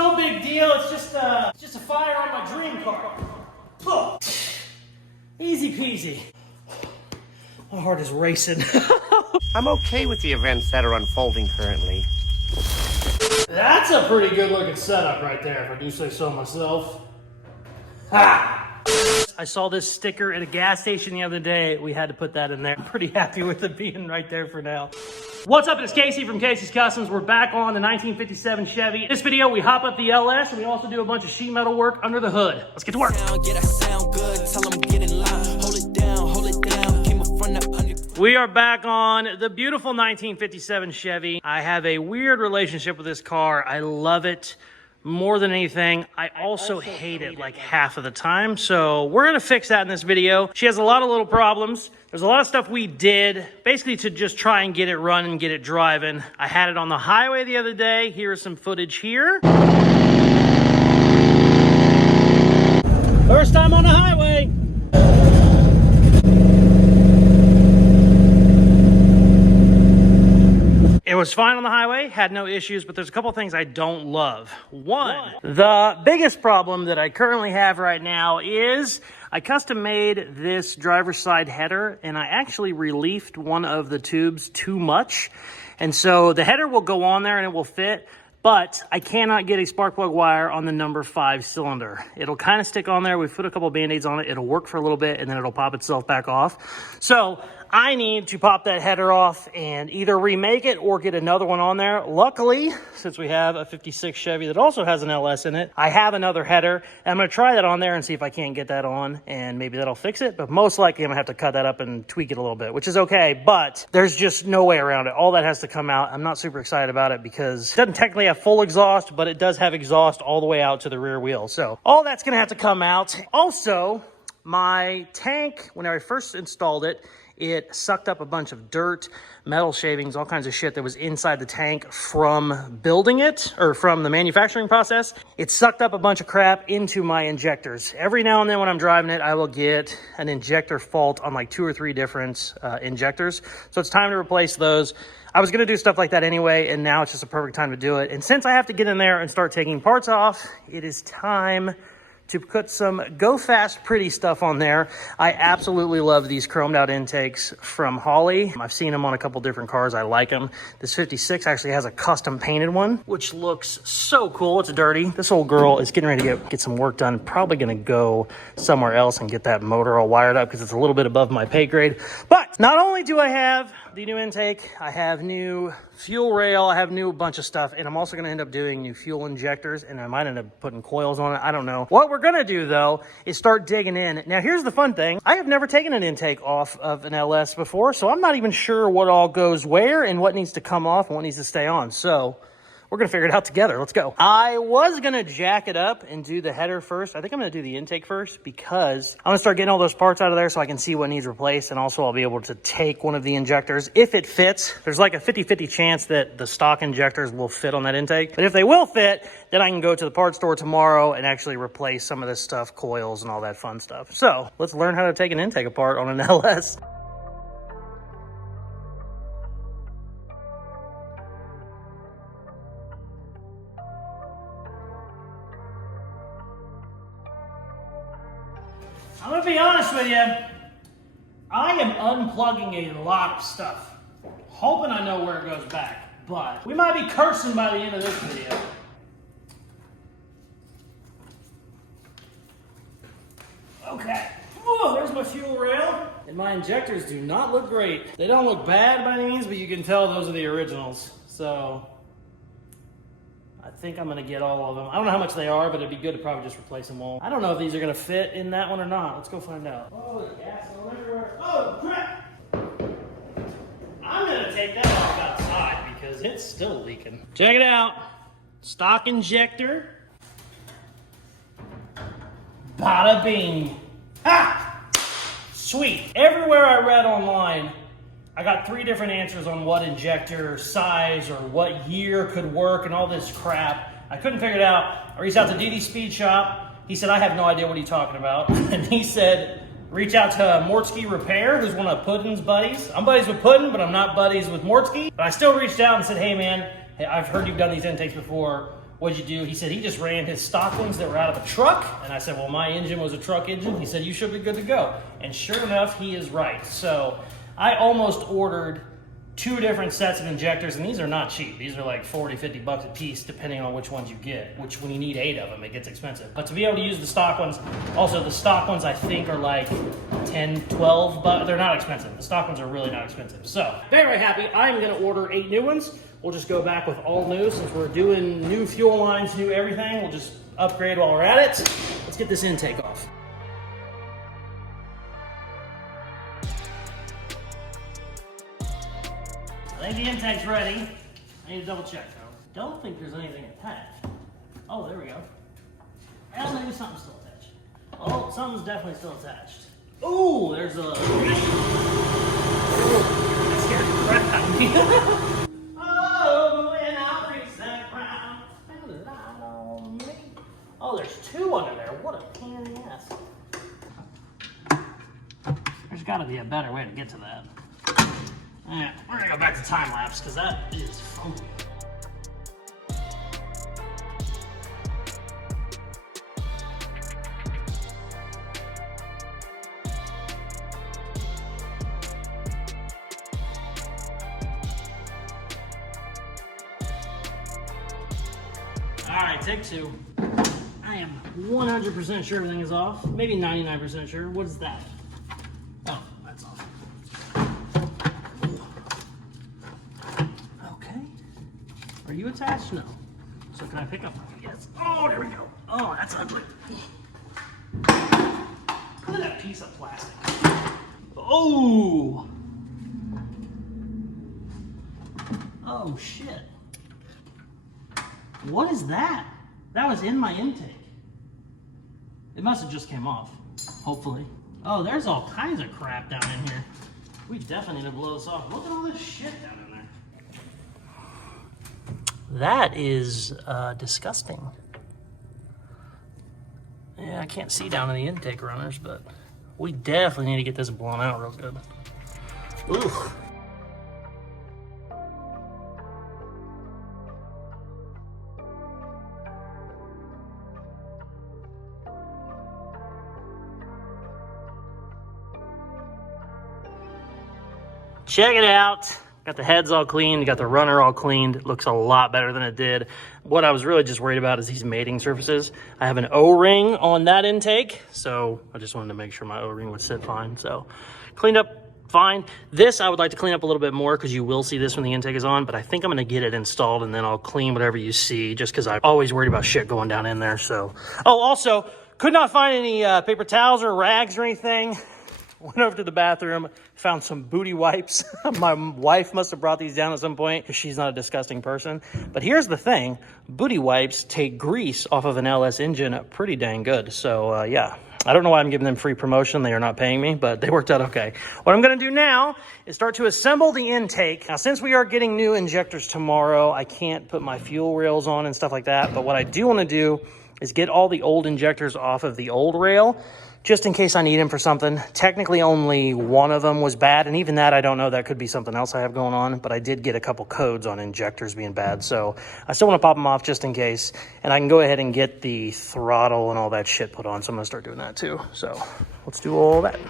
no big deal. It's just a fire on my dream car. Oh. Easy peasy. My heart is racing. I'm okay with the events that are unfolding currently. That's a pretty good looking setup right there, if I do say so myself. Ha! I saw this sticker at a gas station the other day. We had to put that in there. I'm pretty happy with it being right there for now. What's up, it's Casey from Casey's Customs. We're back on the 1957 Chevy. In this video, we hop up the LS and we also do a bunch of sheet metal work under the hood. Let's get to work. We are back on the beautiful 1957 Chevy. I have a weird relationship with this car. I love it more than anything. I also hate it like half of the time. So we're gonna fix that in this video. She has a lot of little problems. There's a lot of stuff we did basically to just try and get it running, get it driving. I had it on the highway the other day. Here is some footage here. First time on the highway. It was fine on the highway, had no issues, but there's a couple things I don't love. One, the biggest problem that I currently have right now is I custom made this driver's side header and I actually reliefed one of the tubes too much. And so the header will go on there and it will fit, but I cannot get a spark plug wire on the number 5 cylinder. It'll kind of stick on there. We put a couple of Band-Aids on it. It'll work for a little bit and then it'll pop itself back off. So I need to pop that header off and either remake it or get another one on there. Luckily, since we have a 56 Chevy that also has an LS in it, I have another header. I'm gonna try that on there and see if I can't get that on and maybe that'll fix it. But most likely I'm gonna have to cut that up and tweak it a little bit, which is okay, but there's just no way around it. All that has to come out. I'm not super excited about it because it doesn't technically have full exhaust, but it does have exhaust all the way out to the rear wheel. So all that's gonna have to come out. Also, my tank, when I first installed it, it sucked up a bunch of dirt, metal shavings, all kinds of shit that was inside the tank from building it, or from the manufacturing process. It sucked up a bunch of crap into my injectors. Every now and then when I'm driving it, I will get an injector fault on like 2 or 3 different injectors. So it's time to replace those. I was gonna do stuff like that anyway, and now it's just a perfect time to do it. And since I have to get in there and start taking parts off, it is time to put some Go Fast Pretty stuff on there. I absolutely love these chromed out intakes from Holley. I've seen them on a couple different cars. I like them. This 56 actually has a custom painted one, which looks so cool. It's dirty. This old girl is getting ready to get some work done. Probably gonna go somewhere else and get that motor all wired up because it's a little bit above my pay grade. But not only do I have the new intake, I have new fuel rail, I have new bunch of stuff, and I'm also gonna end up doing new fuel injectors, and I might end up putting coils on it. I don't know. What we're gonna do though is start digging in. Now here's the fun thing. I have never taken an intake off of an LS before, so I'm not even sure what all goes where and what needs to come off and what needs to stay on. So we're gonna figure it out together. Let's go. I was gonna jack it up and do the header first. I think I'm gonna do the intake first because I'm gonna start getting all those parts out of there so I can see what needs replaced, and also I'll be able to take one of the injectors. If it fits, there's like a 50-50 chance that the stock injectors will fit on that intake. But if they will fit, then I can go to the parts store tomorrow and actually replace some of this stuff, coils and all that fun stuff. So let's learn how to take an intake apart on an LS. I'm gonna be honest with you, I am unplugging a lot of stuff, hoping I know where it goes back, but we might be cursing by the end of this video. Okay, whoa, there's my fuel rail, and my injectors do not look great. They don't look bad by any means, but you can tell those are the originals, so I think I'm gonna get all of them. I don't know how much they are, but it'd be good to probably just replace them all. I don't know if these are gonna fit in that one or not. Let's go find out. Oh, the gas going everywhere. Oh, crap! I'm gonna take that off outside because it's still leaking. Check it out. Stock injector. Bada bing. Ha! Sweet. Everywhere I read online, I got 3 different answers on what injector size or what year could work and all this crap. I couldn't figure it out. I reached out to DD Speed Shop. He said, I have no idea what he's talking about. And he said, reach out to Mortsky Repair, who's one of Puddin's buddies. I'm buddies with Puddin, but I'm not buddies with Mortsky. But I still reached out and said, hey man, I've heard you've done these intakes before. what'd you do? He said he just ran his stock ones that were out of a truck. And I said, well, my engine was a truck engine. He said, you should be good to go. And sure enough, he is right. So I almost ordered 2 different sets of injectors, and these are not cheap. These are like 40, 50 bucks a piece, depending on which ones you get, which when you need 8 of them, it gets expensive. But to be able to use the stock ones, also the stock ones I think are like 10, 12 bucks. They're not expensive. The stock ones are really not expensive. So very, very happy. I'm gonna order 8 new ones. We'll just go back with all new. Since we're doing new fuel lines, new everything, we'll just upgrade while we're at it. Let's get this intake off. I think the intake's ready. I need to double check though. Don't think there's anything attached. Oh, there we go. Well, maybe something's still attached. Oh, something's definitely still attached. Ooh, there's a... That scared the crap out of me. Oh, when I reach that ground, found a light on me. Oh, there's 2 under there. What a pain in the ass. There's gotta be a better way to get to that. Alright, we're gonna go back to time lapse because that is funky. Alright, take 2. I am 100% sure everything is off. Maybe 99% sure. What is that? Oh, that's off. Are you attached? No. So can I pick up? Yes. Oh, there we go. Oh, that's ugly. Look at that piece of plastic. Oh! Oh, shit. What is that? That was in my intake. It must have just came off, hopefully. Oh, there's all kinds of crap down in here. We definitely need to blow this off. Look at all this shit down in there. That is disgusting. Yeah, I can't see down in the intake runners, but we definitely need to get this blown out real good. Ooh. Check it out. Got the heads all cleaned, got the runner all cleaned. It looks a lot better than it did. What I was really just worried about is these mating surfaces. I have an O-ring on that intake, so I just wanted to make sure my O-ring would sit fine. So cleaned up fine. This I would like to clean up a little bit more because you will see this when the intake is on, but I think I'm gonna get it installed and then I'll clean whatever you see just because I'm always worried about shit going down in there. So, oh, also, could not find any paper towels or rags or anything. Went over to the bathroom, found some booty wipes. My wife must have brought these down at some point because she's not a disgusting person. But here's the thing, booty wipes take grease off of an LS engine pretty dang good. So yeah, I don't know why I'm giving them free promotion. They are not paying me, but they worked out okay. What I'm gonna do now is start to assemble the intake. Now, since we are getting new injectors tomorrow, I can't put my fuel rails on and stuff like that. But what I do wanna do is get all the old injectors off of the old rail, just in case I need them for something. Technically, only one of them was bad, and even that, I don't know. That could be something else I have going on, but I did get a couple codes on injectors being bad, so I still want to pop them off just in case, and I can go ahead and get the throttle and all that shit put on, so I'm going to start doing that too. So let's do all that.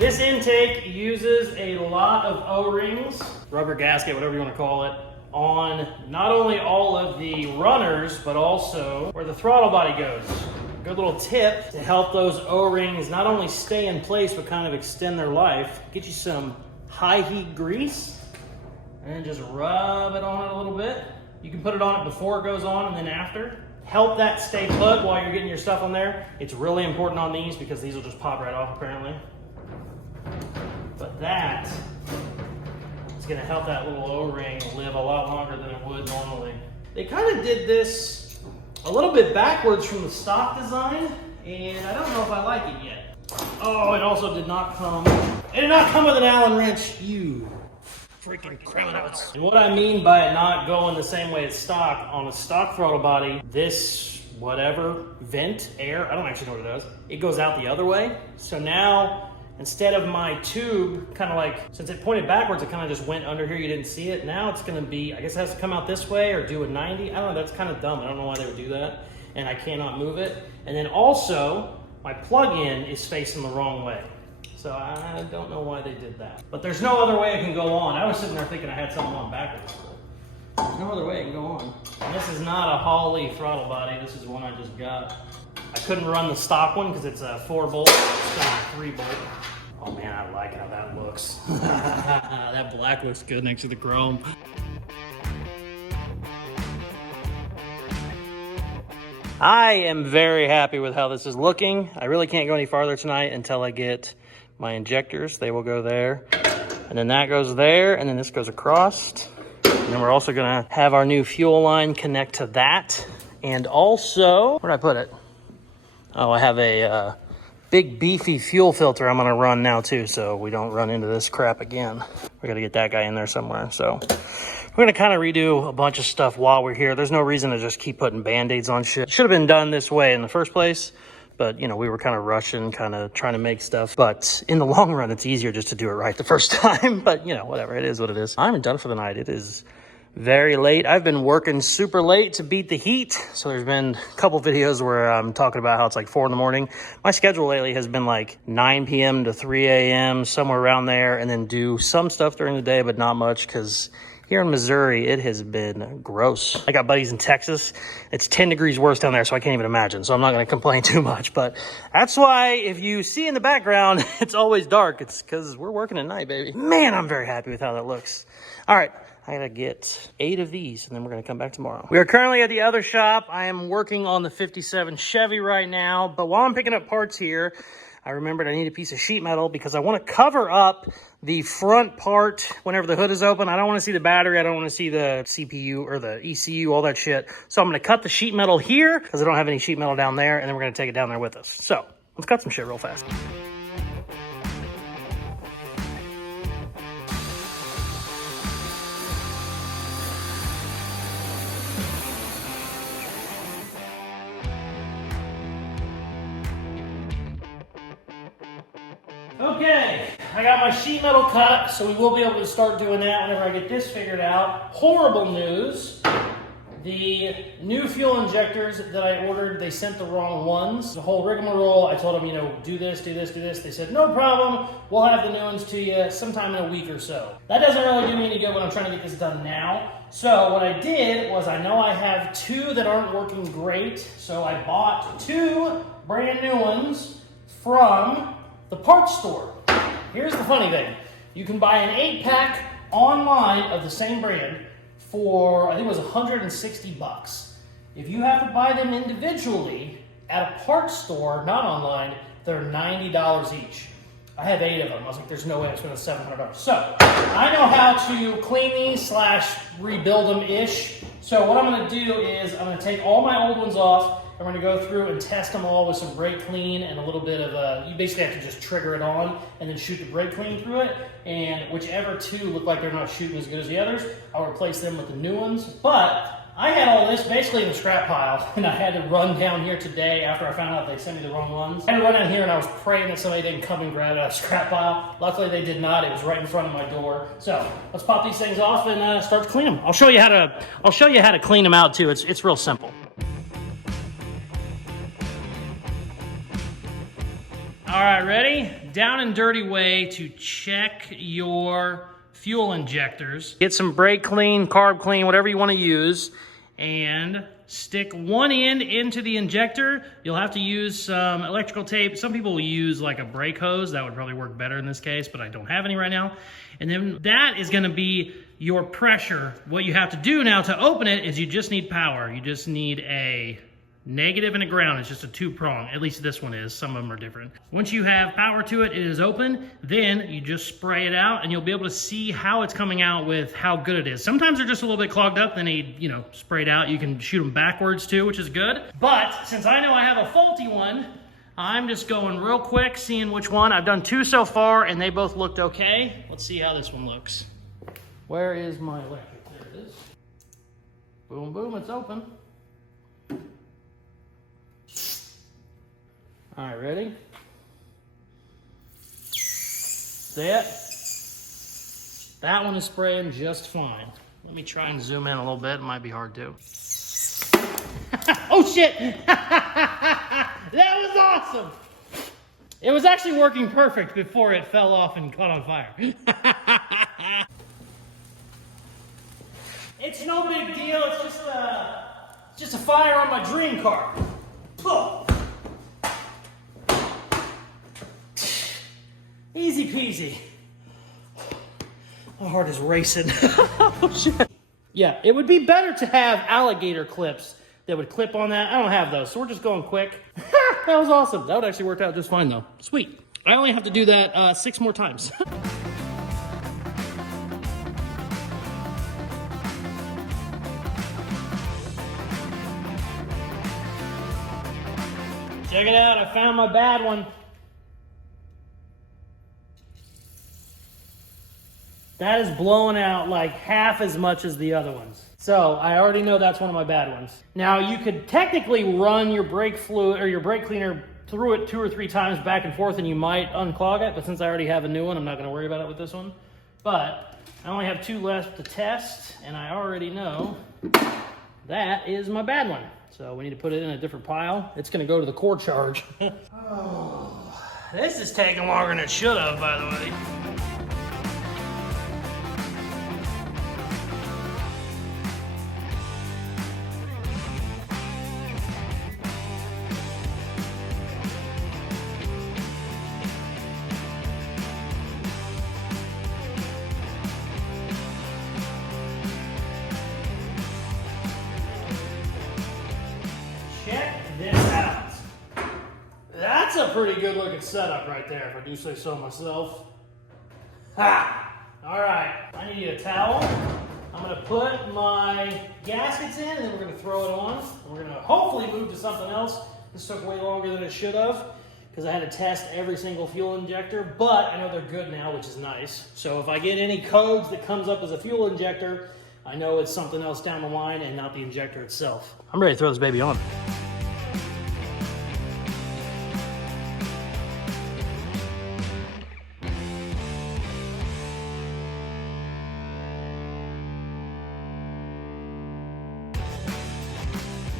This intake uses a lot of O-rings, rubber gasket, whatever you want to call it, on not only all of the runners, but also where the throttle body goes. Good little tip to help those O-rings not only stay in place, but kind of extend their life. Get you some high heat grease and just rub it on it a little bit. You can put it on it before it goes on and then after. Help that stay put while you're getting your stuff on there. It's really important on these because these will just pop right off apparently. But that it's gonna help that little O-ring live a lot longer than it would normally. They kind of did this a little bit backwards from the stock design, and I don't know if I like it yet. Oh, it also did not come with an Allen wrench, you freaking criminals. And what I mean by it not going the same way as stock, on a stock throttle body, this whatever, vent, air, I don't actually know what it does, it goes out the other way. So now, instead of my tube kind of like, since it pointed backwards, it kind of just went under here, you didn't see it. Now it's gonna be, I guess it has to come out this way or do a 90. I don't know, that's kind of dumb. I don't know why they would do that. And I cannot move it. And then also, my plug-in is facing the wrong way. So I don't know why they did that. But there's no other way it can go on. I was sitting there thinking I had something on backwards. There's no other way it can go on. And this is not a Holley throttle body. This is one I just got. I couldn't run the stock one because it's a 4-bolt. It's got a 3-bolt. Oh man, I like how that looks. That black looks good next to the chrome. I am very happy with how this is looking. I really can't go any farther tonight until I get my injectors. They will go there. And then that goes there, and then this goes across. And then we're also gonna have our new fuel line connect to that. And also, where'd I put it? Oh, I have a big beefy fuel filter I'm gonna run now too, so we don't run into this crap again. We're gonna get that guy in there somewhere, so. We're gonna kind of redo a bunch of stuff while we're here. There's no reason to just keep putting Band-Aids on shit. Should have been done this way in the first place, but you know, we were kind of rushing, kind of trying to make stuff. But in the long run, it's easier just to do it right the first time. But you know, whatever, it is what it is. I'm done for the night. It is very late. I've been working super late to beat the heat. So there's been a couple videos where I'm talking about how it's like 4 in the morning. My schedule lately has been like 9 p.m. to 3 a.m., somewhere around there, and then do some stuff during the day, but not much because here in Missouri, it has been gross. I got buddies in Texas. It's 10 degrees worse down there, so I can't even imagine. So I'm not going to complain too much. But that's why if you see in the background, it's always dark. It's because we're working at night, baby. Man, I'm very happy with how that looks. All right, I got to get 8 of these, and then we're going to come back tomorrow. We are currently at the other shop. I am working on the 57 Chevy right now. But while I'm picking up parts here, I remembered I need a piece of sheet metal because I want to cover up the front part whenever the hood is open. I don't want to see the battery. I don't want to see the CPU or the ECU, all that shit. So I'm going to cut the sheet metal here because I don't have any sheet metal down there, and then we're going to take it down there with us. So let's cut some shit real fast. Okay, I got my sheet metal cut, so we will be able to start doing that whenever I get this figured out. Horrible news. The new fuel injectors that I ordered, they sent the wrong ones. The whole rigmarole, I told them, you know, do this, do this, do this. They said, no problem, we'll have the new ones to you sometime in a week or so. That doesn't really do me any good when I'm trying to get this done now. So what I did was, I know I have 2 that aren't working great, so I bought 2 brand new ones from the parts store. Here's the funny thing. You can buy an 8-pack online of the same brand for, I think it was 160 bucks. If you have to buy them individually at a parts store, not online, they're $90 each. I have 8 of them. I was like, there's no way I'm spending $700. So I know how to clean these / rebuild them-ish. So what I'm gonna do is I'm gonna take all my old ones off. I'm going to go through and test them all with some brake clean and a little bit of you basically have to just trigger it on and then shoot the brake clean through it. And whichever 2 look like they're not shooting as good as the others, I'll replace them with the new ones. But I had all this basically in the scrap pile, and I had to run down here today after I found out they sent me the wrong ones. I had to run down here and I was praying that somebody didn't come and grab it out of the scrap pile. Luckily they did not. It was right in front of my door. So let's pop these things off and start to clean them. I'll show you how to clean them out too. It's real simple. All right, ready? Down and dirty way to check your fuel injectors. Get some brake clean, carb clean, whatever you want to use, and stick one end into the injector. You'll have to use some electrical tape. Some people will use like a brake hose. That would probably work better in this case, but I don't have any right now. And then that is going to be your pressure. What you have to do now to open it is you just need power. You just need a negative and a ground. It's just a 2-prong. At least this one is. Some of them are different. Once you have power to it, it is open. Then you just spray it out and you'll be able to see how it's coming out with how good it is. Sometimes they're just a little bit clogged up. They need, you know, sprayed out. You can shoot them backwards too, which is good. But since I know I have a faulty one, I'm just going real quick, seeing which one. I've done 2 so far and they both looked okay. Let's see how this one looks. Where is my electric? There it is. Boom, boom, it's open. All right, ready? See it? That one is spraying just fine. Let me try and zoom in a little bit. It might be hard to. Oh shit! That was awesome! It was actually working perfect before it fell off and caught on fire. It's no big deal. It's just a fire on my dream car. Easy peasy. My heart is racing. Oh shit. Yeah, it would be better to have alligator clips that would clip on that. I don't have those, so we're just going quick. That was awesome. That would actually work out just fine though. Sweet. I only have to do that 6 more times. Check it out, I found my bad one. That is blowing out like half as much as the other ones. So I already know that's one of my bad ones. Now you could technically run your brake fluid or your brake cleaner through it 2 or 3 times back and forth and you might unclog it, but since I already have a new one, I'm not gonna worry about it with this one. But I only have 2 left to test and I already know that is my bad one. So we need to put it in a different pile. It's gonna go to the core charge. Oh, this is taking longer than it should have, by the way. Check this out. That's a pretty good looking setup right there, if I do say so myself. Ha! All right, I need a towel. I'm gonna put my gaskets in and then we're gonna throw it on. We're gonna hopefully move to something else. This took way longer than it should have because I had to test every single fuel injector, but I know they're good now, which is nice. So if I get any codes that comes up as a fuel injector, I know it's something else down the line and not the injector itself. I'm ready to throw this baby on.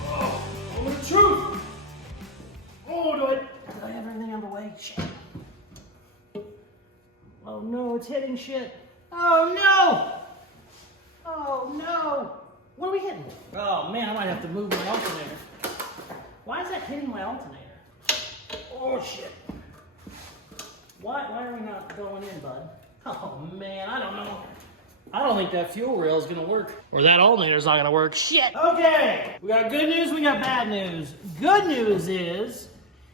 Oh, the truth! Oh, did I have everything on the way? Shit. Oh no, it's hitting shit. Oh no! Oh no! What are we hitting? Oh man, I might have to move my alternator. Why is that hitting my alternator? Oh shit. Why are we not going in, bud? Oh man, I don't know. I don't think that fuel rail is gonna work. Or that alternator's not gonna work. Shit! Okay, we got good news, we got bad news. Good news is,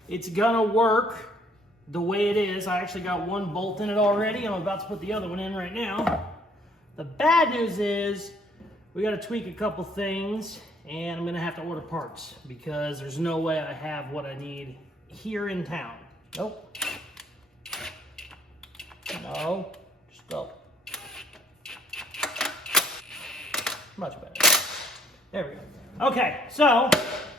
it's gonna work the way it is. I actually got 1 bolt in it already. I'm about to put the other one in right now. The bad news is we got to tweak a couple things and I'm going to have to order parts because there's no way I have what I need here in town. Nope. No. Just go. Much better. There we go. Okay, so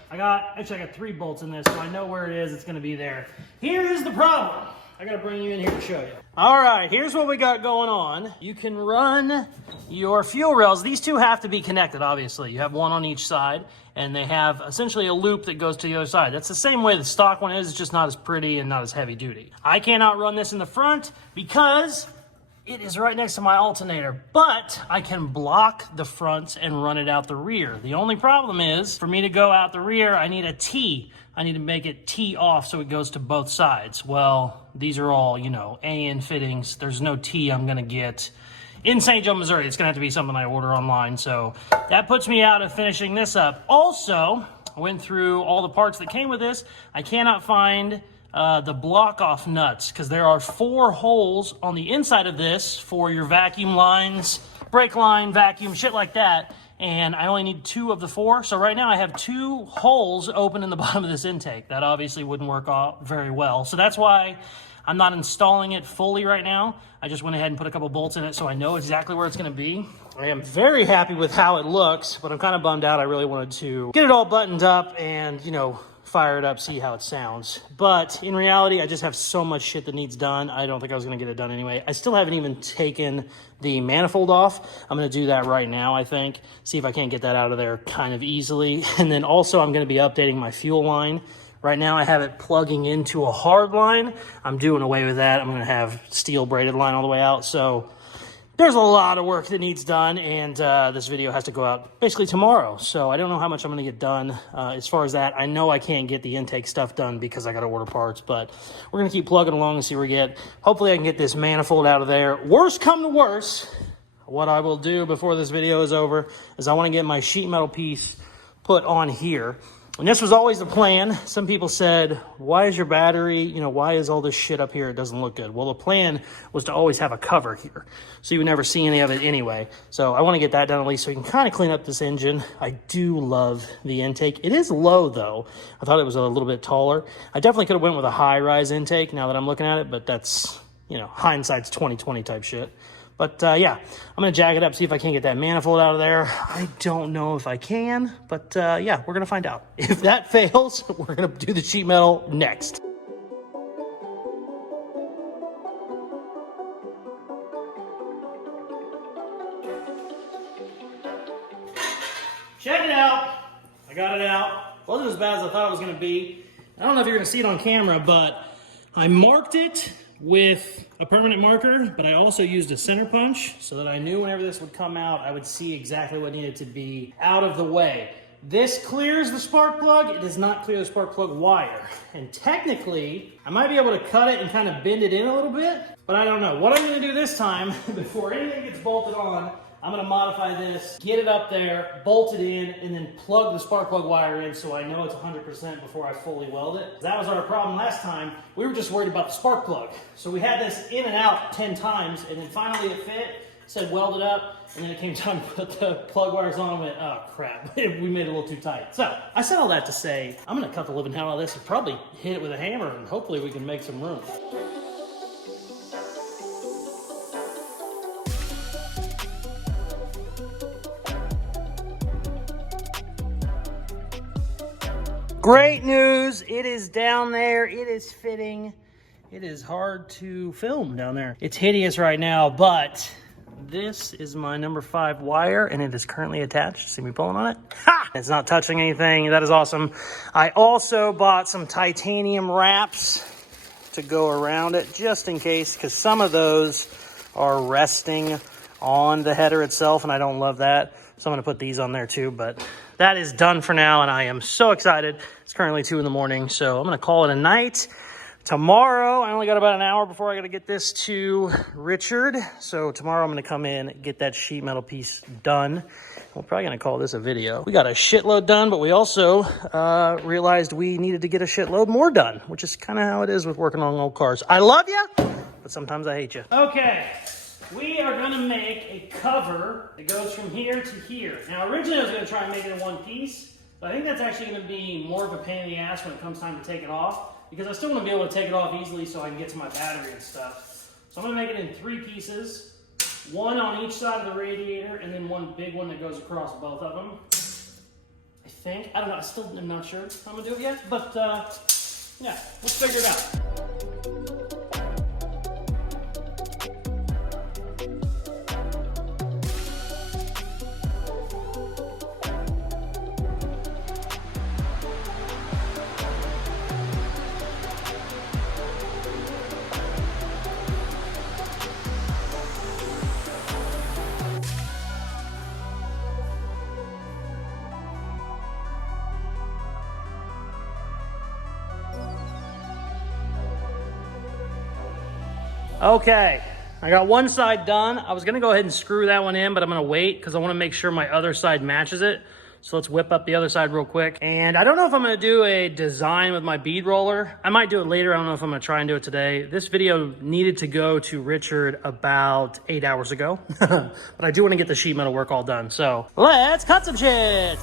I got 3 bolts in this, so I know where it is. It's going to be there. Here is the problem. I gotta bring you in here to show you. All right, here's what we got going on. You can run your fuel rails. These 2 have to be connected, obviously. You have 1 on each side, and they have essentially a loop that goes to the other side. That's the same way the stock one is, it's just not as pretty and not as heavy duty. I cannot run this in the front because it is right next to my alternator, but I can block the front and run it out the rear. The only problem is, for me to go out the rear, I need a T. I need to make it T off so it goes to both sides. Well, these are all, you know, AN fittings. There's no T I'm gonna get in St. Joe, Missouri. It's gonna have to be something I order online. So that puts me out of finishing this up. Also, I went through all the parts that came with this. I cannot find the block off nuts because there are 4 holes on the inside of this for your vacuum lines, brake line, vacuum, shit like that. And I only need 2 of the 4. So right now I have 2 holes open in the bottom of this intake. That obviously wouldn't work out very well. So that's why I'm not installing it fully right now. I just went ahead and put a couple bolts in it so I know exactly where it's gonna be. I am very happy with how it looks, but I'm kind of bummed out. I really wanted to get it all buttoned up and, you know, fire it up, see how it sounds. But in reality, I just have so much shit that needs done. I don't think I was gonna get it done anyway. I still haven't even taken the manifold off. I'm gonna do that right now, I think. See if I can't get that out of there kind of easily. And then also I'm gonna be updating my fuel line. Right now I have it plugging into a hard line. I'm doing away with that. I'm gonna have steel braided line all the way out. So there's a lot of work that needs done, and this video has to go out basically tomorrow. So I don't know how much I'm gonna get done as far as that. I know I can't get the intake stuff done because I gotta order parts, but we're gonna keep plugging along and see where we get. Hopefully I can get this manifold out of there. Worst come to worst, what I will do before this video is over is I wanna get my sheet metal piece put on here. And this was always the plan. Some people said, why is your battery, you know, why is all this shit up here? It doesn't look good. Well, the plan was to always have a cover here, so you would never see any of it anyway. So I want to get that done at least so you can kind of clean up this engine. I do love the intake. It is low though. I thought it was a little bit taller. I definitely could have went with a high rise intake now that I'm looking at it, but that's, you know, hindsight's 20/20 type shit. But yeah, I'm gonna jack it up, see if I can get that manifold out of there. I don't know if I can, but yeah, we're gonna find out. If that fails, we're gonna do the sheet metal next. Check it out. I got it out. Wasn't as bad as I thought it was gonna be. I don't know if you're gonna see it on camera, but I marked it with a permanent marker, but I also used a center punch so that I knew whenever this would come out, I would see exactly what needed to be out of the way. This clears the spark plug. It does not clear the spark plug wire. And technically, I might be able to cut it and kind of bend it in a little bit, but I don't know. What I'm gonna do this time, before anything gets bolted on, I'm gonna modify this, get it up there, bolt it in, and then plug the spark plug wire in so I know it's 100% before I fully weld it. That was our problem last time. We were just worried about the spark plug. So we had this in and out 10 times, and then finally it fit, said weld it up, and then it came time to put the plug wires on and went, oh crap, we made it a little too tight. So I said all that to say, I'm gonna cut the living hell out of this and probably hit it with a hammer, and hopefully we can make some room. Great news, it is down there, it is fitting. It is hard to film down there. It's hideous right now, but this is my number 5 wire and it is currently attached. See me pulling on it? Ha! It's not touching anything, that is awesome. I also bought some titanium wraps to go around it just in case, because some of those are resting on the header itself and I don't love that. So I'm gonna put these on there too, but that is done for now and I am so excited. It's currently 2 in the morning, so I'm gonna call it a night. Tomorrow, I only got about an hour before I gotta get this to Richard. So tomorrow I'm gonna come in, get that sheet metal piece done. We're probably gonna call this a video. We got a shitload done, but we also realized we needed to get a shitload more done, which is kind of how it is with working on old cars. I love you, but sometimes I hate you. Okay. We are gonna make a cover that goes from here to here. Now, originally I was gonna try and make it in one piece, but I think that's actually gonna be more of a pain in the ass when it comes time to take it off, because I still wanna be able to take it off easily so I can get to my battery and stuff. So I'm gonna make it in 3 pieces, one on each side of the radiator, and then one big one that goes across both of them. I think, I don't know, I still am not sure how I'm gonna do it yet, but yeah, let's figure it out. Okay, I got one side done. I was gonna go ahead and screw that one in, but I'm gonna wait because I wanna make sure my other side matches it. So let's whip up the other side real quick. And I don't know if I'm gonna do a design with my bead roller. I might do it later. I don't know if I'm gonna try and do it today. This video needed to go to Richard about 8 hours ago, but I do wanna get the sheet metal work all done. So let's cut some shit.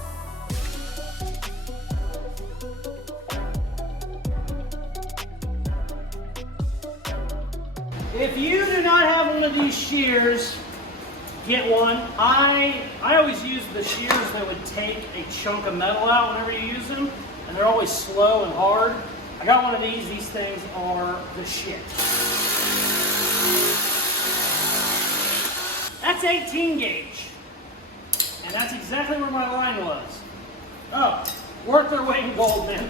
If you do not have one of these shears, get one. I always use the shears that would take a chunk of metal out whenever you use them. and they're always slow and hard. I got one of these. These things are the shit. That's 18 gauge. And that's exactly where my line was. Oh, worth their weight in gold, man.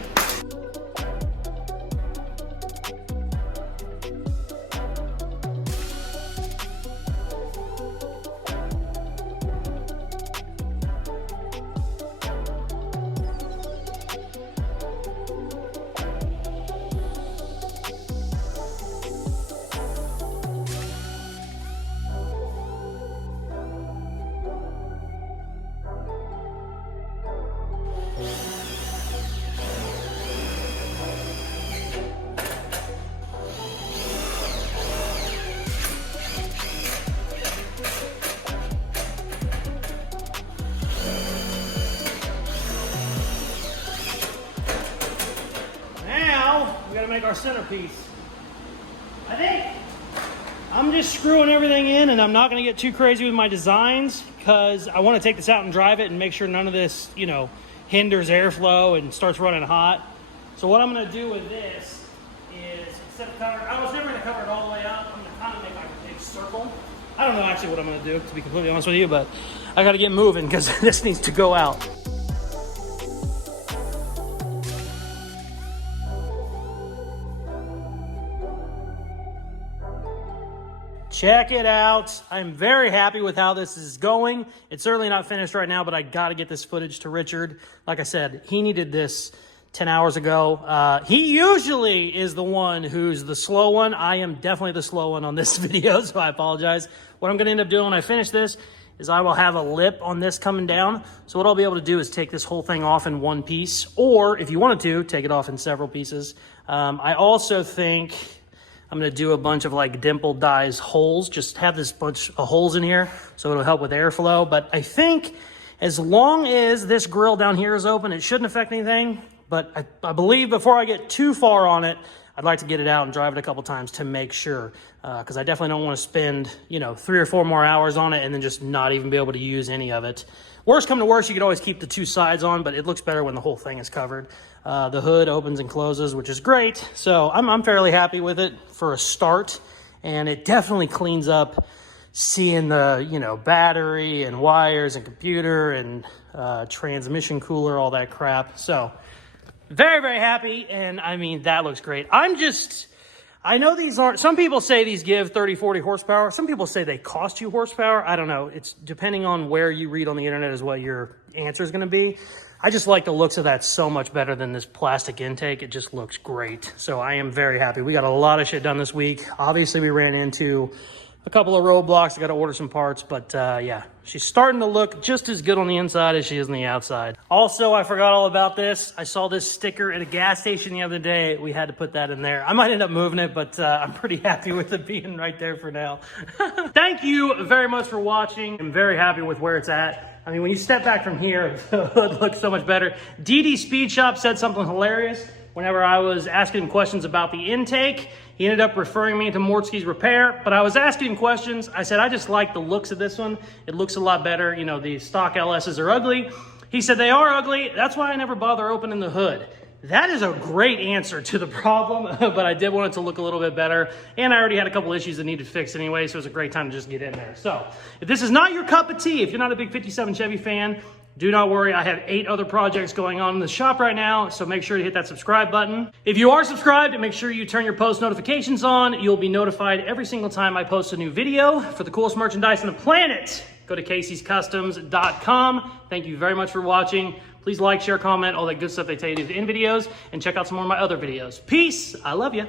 Make our centerpiece. I think I'm just screwing everything in, and I'm not going to get too crazy with my designs because I want to take this out and drive it and make sure none of this, you know, hinders airflow and starts running hot. So what I'm going to do with this is, instead of covering, I was never going to cover it all the way up. I'm going to kind of make like a big circle. I don't know actually what I'm going to do, to be completely honest with you, but I got to get moving because this needs to go out. Check it out. I'm very happy with how this is going. It's certainly not finished right now, but I got to get this footage to Richard. Like I said, he needed this 10 hours ago. He usually is the one who's the slow one. I am definitely the slow one on this video, so I apologize. What I'm going to end up doing when I finish this is I will have a lip on this coming down. So what I'll be able to do is take this whole thing off in one piece, or if you wanted to, take it off in several pieces. I also think I'm going to do a bunch of like dimple dies holes, just have this bunch of holes in here so it'll help with airflow. But I think as long as this grill down here is open, it shouldn't affect anything. But I believe before I get too far on it, I'd like to get it out and drive it a couple times to make sure, because I definitely don't want to spend, you know, 3 or 4 more hours on it and then just not even be able to use any of it. Worst come to worst, you could always keep the 2 sides on, but it looks better when the whole thing is covered. The hood opens and closes, which is great. So I'm fairly happy with it for a start, and it definitely cleans up seeing the, you know, battery and wires and computer and transmission cooler, all that crap. So very, very happy, and I mean, that looks great. I know these aren't, some people say these give 30, 40 horsepower. Some people say they cost you horsepower. I don't know. It's depending on where you read on the internet is what your answer is going to be. I just like the looks of that so much better than this plastic intake. It just looks great. So I am very happy. We got a lot of shit done this week. Obviously, we ran into a couple of roadblocks. I got to order some parts, but yeah, she's starting to look just as good on the inside as she is on the outside. Also, I forgot all about this. I saw this sticker at a gas station the other day. We had to put that in there. I might end up moving it, but I'm pretty happy with it being right there for now. Thank you very much for watching. I'm very happy with where it's at. I mean, when you step back from here, the hood looks so much better. DD Speed Shop said something hilarious. Whenever I was asking him questions about the intake, he ended up referring me to Mortsky's Repair, but I was asking him questions. I said, I just like the looks of this one. It looks a lot better. You know, the stock LSs are ugly. He said they are ugly. That's why I never bother opening the hood. That is a great answer to the problem, but I did want it to look a little bit better. And I already had a couple issues that needed fixed anyway, so it was a great time to just get in there. So if this is not your cup of tea, if you're not a big 57 Chevy fan, do not worry, I have 8 other projects going on in the shop right now, so make sure to hit that subscribe button. If you are subscribed, make sure you turn your post notifications on. You'll be notified every single time I post a new video. For the coolest merchandise on the planet, go to Caseyscustoms.com. Thank you very much for watching. Please like, share, comment, all that good stuff they tell you to do in videos, and check out some more of my other videos. Peace. I love you.